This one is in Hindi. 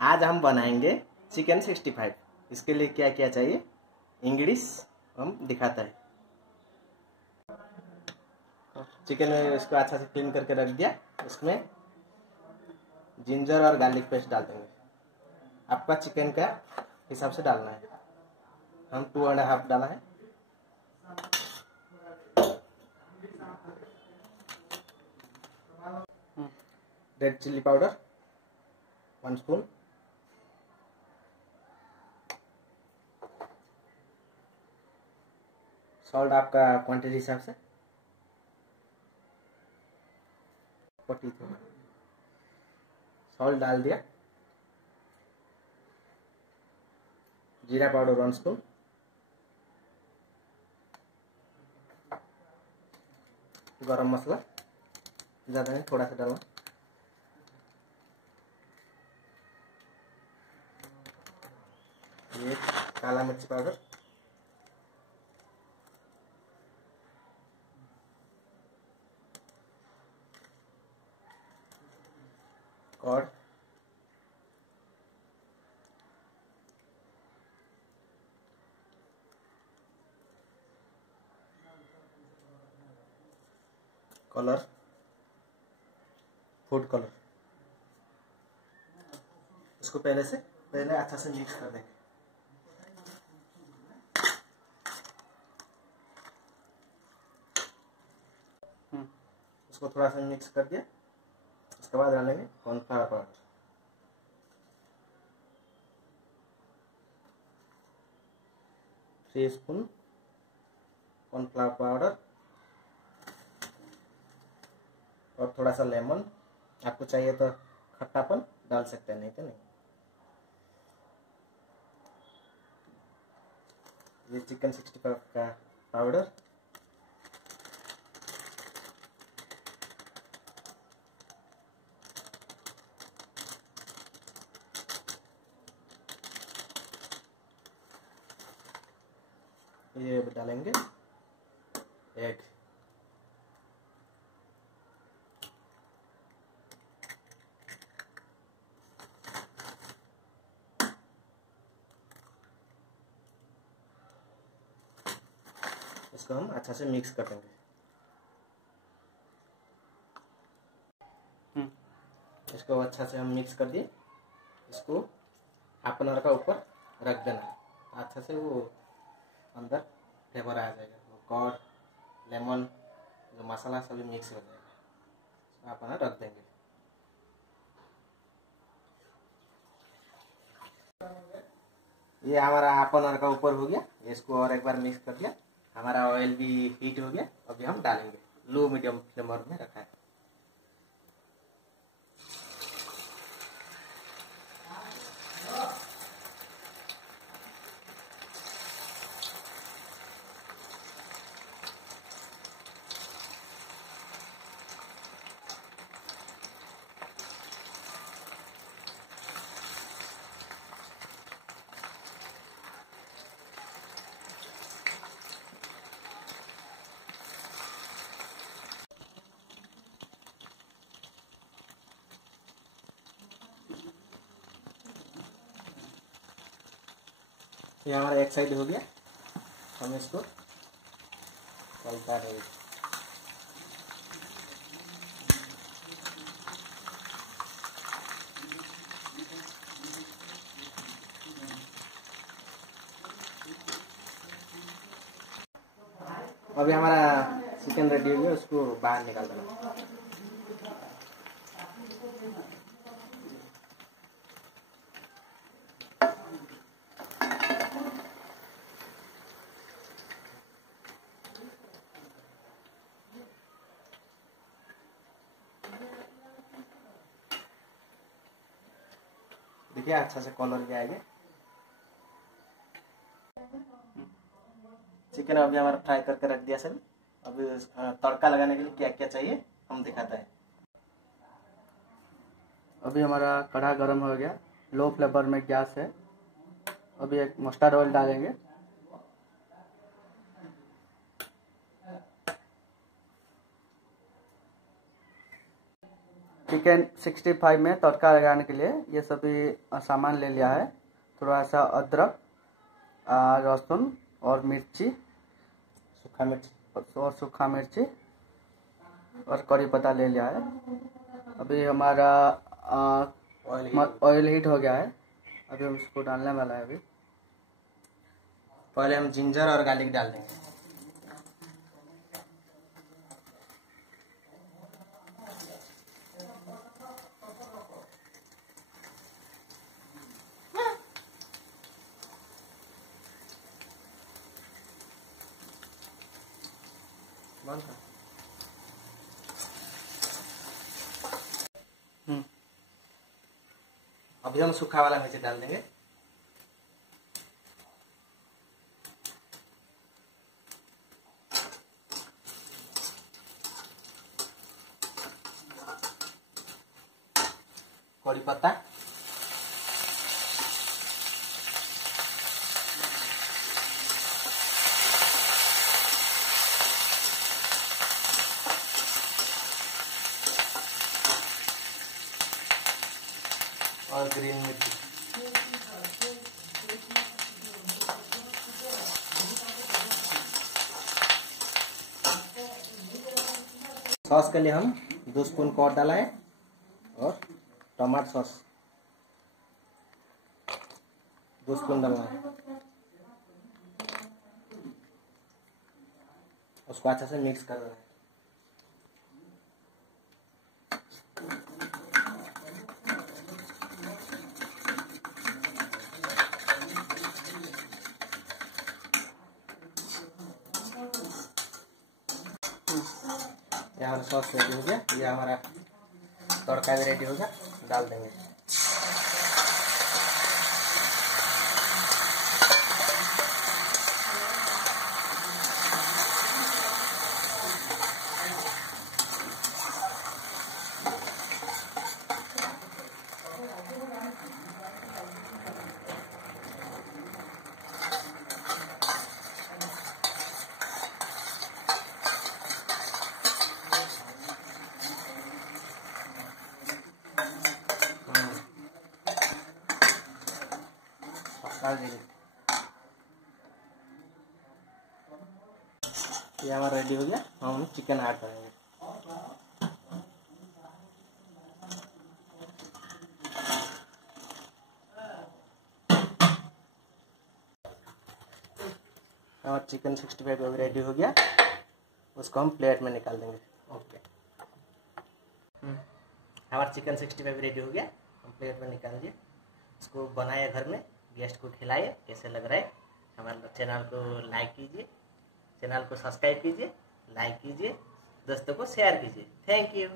आज हम बनाएंगे चिकन 65। इसके लिए क्या क्या चाहिए इंग्लिश हम दिखाता है। चिकन इसको अच्छा से क्लीन करके रख दिया। इसमें जिंजर और गार्लिक पेस्ट डाल देंगे। आपका चिकन का हिसाब से डालना है। हम 2.5 डाला है। Red chilli powder 1 spoon. Salt आपका क्वांटिटी हिसाब से 40 सॉल्ट डाल दिया। जीरा पाउडर 1 स्पून। गरम मसाला ज़्यादा नहीं, थोड़ा सा डालना। ये काला मिर्च पाउडर, और कलर, फूड कलर। इसको पहले अच्छा से मिक्स कर देंगे। इसको थोड़ा सा मिक्स कर दिया। उसके बाद डालेंगे cornflour powder 3 spoon cornflour powder, और थोड़ा सा लेमन। आपको चाहिए तो खट्टापन डाल सकते हैं, नहीं तो नहीं। ये चिकन 65 का पाउडर, ये डालेंगे एग। इसको हम अच्छा से मिक्स कर देंगे। इसको अच्छा से हम मिक्स कर दिए। इसको हाफ एन आवर का ऊपर रख देना। अच्छा से वो अंदर फ्लेवर आ जाएगा। वो कॉर्ड, लेमन, जो मसाला सभी मिक्स हो जाएगा। हाफ एन आवर रख देंगे। ये हमारा हाफ एन आवर का ऊपर हो गया। इसको और एक बार मिक्स कर दिया। हमारा ऑयल भी हीट हो गया। अभी हम डालेंगे। लो मीडियम फ्लेम में रखा है। ये हमारा एक साइड हो गया। हम इसको पलटा देंगे। अभी हमारा चिकन रेडी हो गया। उसको बाहर निकाल देना। देखिए अच्छा से कलर भी आएगा। चिकन अभी हमारा फ्राई करके रख दिया सर। अभी तड़का लगाने के लिए क्या क्या चाहिए हम दिखाता है। अभी हमारा कढ़ा गर्म हो गया। लो फ्लेवर में गैस है। अभी एक मस्टर्ड ऑयल डालेंगे। चिकन 65 में तड़का लगाने के लिए ये सभी सामान ले लिया है। थोड़ा सा अदरक, लहसुन और मिर्ची, सूखा मिर्च और सूखा मिर्ची और कड़ी पत्ता ले लिया है। अभी हमारा ऑयल हीट हो गया है। अभी हम इसको डालने वाला है। अभी पहले हम जिंजर और गार्लिक डाल देंगे। अभी हम सूखा वाला मिर्च डाल देंगे। कड़ी पत्ता, और ग्रीन मिर्ची। सॉस के लिए हम 2 स्पून कॉर्न डाला है और टमाटो सॉस 2 स्पून डालना है। उसको अच्छे से मिक्स कर देना है। ये हमारा सॉस रेडी हो गया। ये हमारा तड़का भी रेडी हो गया, डाल देंगे। डाल देंगे। ये हमारा रेडी हो गया। हम चिकन ऐड करेंगे। हमारा चिकन 65 अभी रेडी हो गया। उसको हम प्लेट में निकाल देंगे। ओके, हमारा चिकन 65 रेडी हो गया। हम प्लेट में निकाल दिए। इसको बनाए घर में, गेस्ट को खिलाइए। कैसे लग रहा है? हमारे चैनल को लाइक कीजिए, चैनल को सब्सक्राइब कीजिए, लाइक कीजिए, दोस्तों को शेयर कीजिए। Thank you.